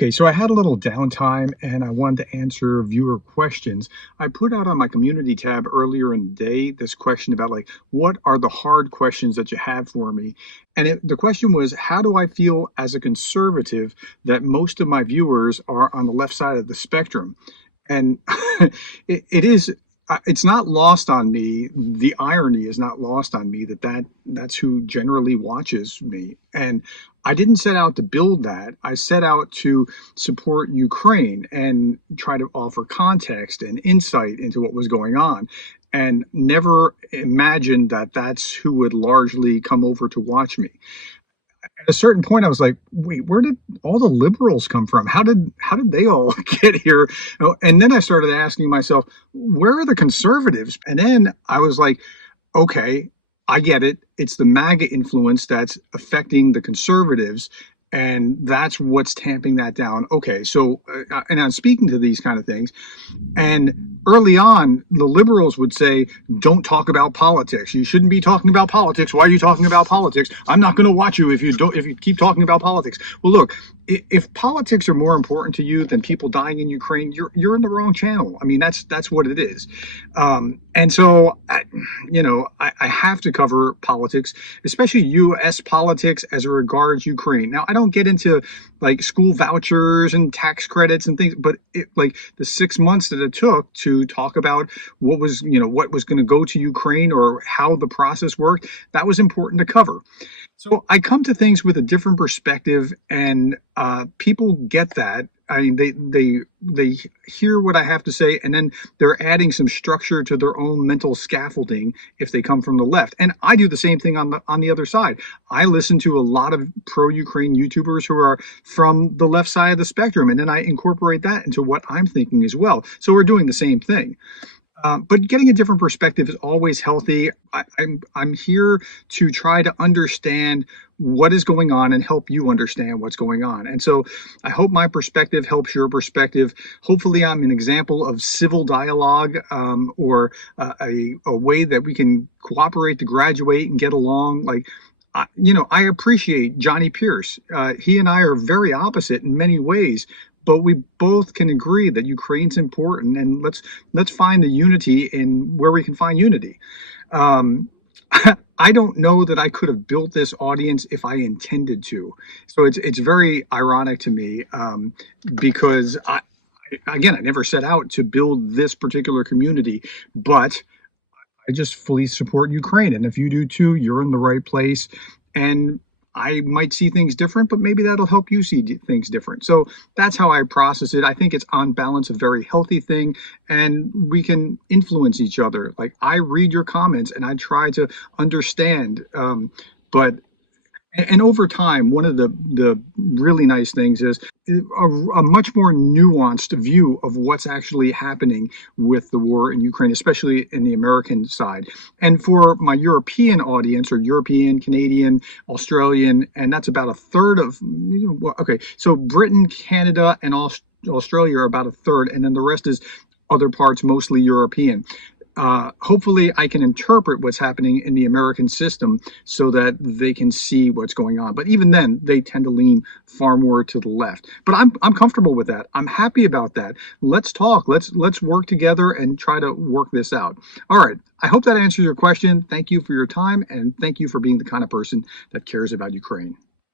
Okay, so I had a little downtime and I wanted to answer viewer questions. I put out on my community tab earlier in the day this question about like, what are the hard questions that you have for me? The question was, how do I feel as a conservative that most of my viewers are on the left side of the spectrum? And it is it's not lost on me. The irony is not lost on me that's who generally watches me. And I didn't set out to build that. I set out to support Ukraine and try to offer context and insight into what was going on, and never imagined that that's who would largely come over to watch me. At a certain point I was like, wait, where did all the liberals come from? How did they all get here? And then I started asking myself, where are the conservatives? And then I was like, okay, I get it. It's the MAGA influence that's affecting the conservatives, and that's what's tamping that down. Okay, so and I'm speaking to these kind of things, and early on, the liberals would say, don't talk about politics. You shouldn't be talking about politics. Why are you talking about politics? I'm not going to watch you if you keep talking about politics. Well, look, if politics are more important to you than people dying in Ukraine, you're in the wrong channel. I mean, that's what it is. And so, I have to cover politics, especially U.S. politics as it regards Ukraine. Now, I don't get into like school vouchers and tax credits and things, but like the 6 months that it took to talk about what was going to go to Ukraine or how the process worked, that was important to cover. So I come to things with a different perspective, and people get that. I mean, they hear what I have to say, and then they're adding some structure to their own mental scaffolding if they come from the left. And I do the same thing on the other side. I listen to a lot of pro-Ukraine YouTubers who are from the left side of the spectrum, and then I incorporate that into what I'm thinking as well. So we're doing the same thing. But getting a different perspective is always healthy. I'm here to try to understand what is going on and help you understand what's going on. And so I hope my perspective helps your perspective. Hopefully, I'm an example of civil dialogue, or a way that we can cooperate to graduate and get along. Like, I appreciate Johnny Pierce. He and I are very opposite in many ways, but we both can agree that Ukraine's important, and let's find the unity in where we can find unity. Um, I don't know that I could have built this audience if I intended to, so it's very ironic to me, because again, I never set out to build this particular community, but I just fully support Ukraine. And if you do too, you're in the right place. And I might see things different, but maybe that'll help you see things different. So that's how I process it. I think it's on balance a very healthy thing, and we can influence each other. Like, I read your comments and I try to understand, but and over time, one of the really nice things is a much more nuanced view of what's actually happening with the war in Ukraine, especially in the American side. And for my European audience, or European, Canadian, Australian, and that's about a third of, okay, so Britain, Canada, and Australia are about a third, and then the rest is other parts, mostly European. Hopefully I can interpret what's happening in the American system so that they can see what's going on. But even then, they tend to lean far more to the left. But I'm comfortable with that. I'm happy about that. Let's talk. Let's work together and try to work this out. All right. I hope that answers your question. Thank you for your time, and thank you for being the kind of person that cares about Ukraine.